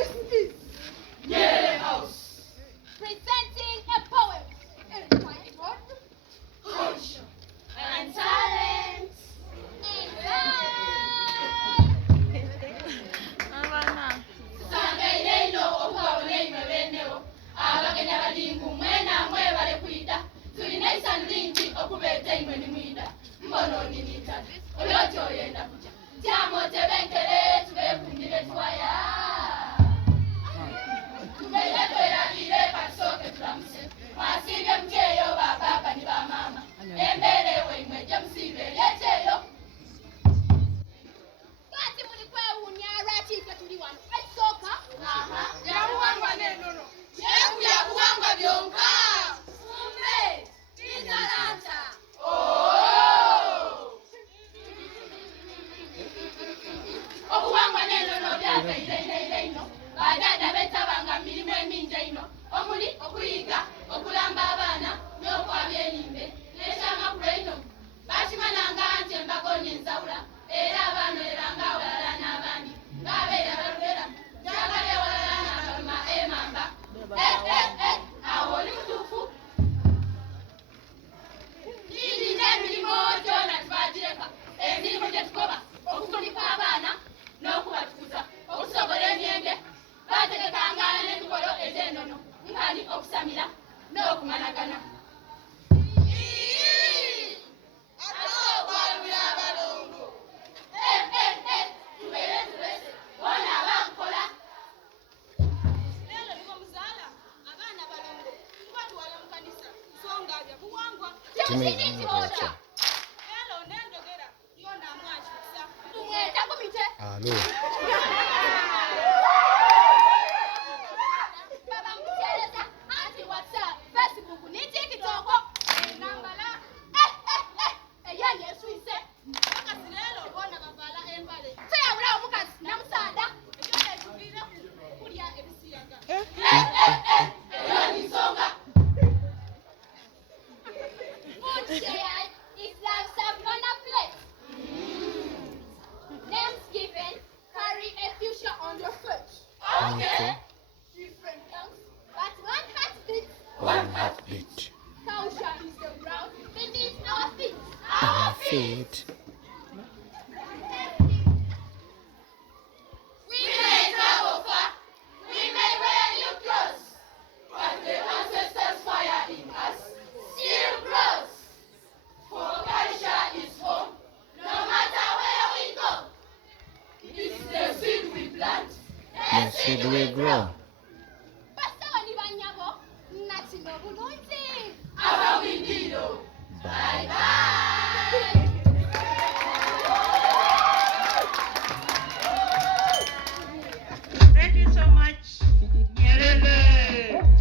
This is Nyerere House, presenting a poem entitled Culture and Talent in Sangaineno okubabonenyo benewo abagenya badingu mwena mwe bale kwida tulina isanlingi okubeta imwe ni mwida mbono ninita olyoto oyenda kuja tyamo tebenkere tubekundire twaya tubeyetwerabire kasoke tulamuse mwasibye mukyeyo bababa ni bamama emberewe imwe gye musibe yeteyo kati muli kwewunya lwaki ife tuli wano ekisooka yabuwangwa nenono yabuwangwa byonka fumbe italanta okuwangwa nenono byakaireireire ino badada betabanga mirimu emingi ino omuli okuyiga okulamba abaana n'okwabya erimbe n'ekyamakulu ino bakimananga nti embago n'enzawula era abaana eranga awalala n'abandi ng'abeera balugera gyagala ewalala n'abaluma emamba awo oli mutuufu irina emirimu gyona tubagireka emirimu gye tukoba okukulika abaana n'okubatukuza okusobola emyenge bategekangana n'emikolo egy'ennono nkani okusamira n'okumanagana basawo ni banyabo nakino bulungi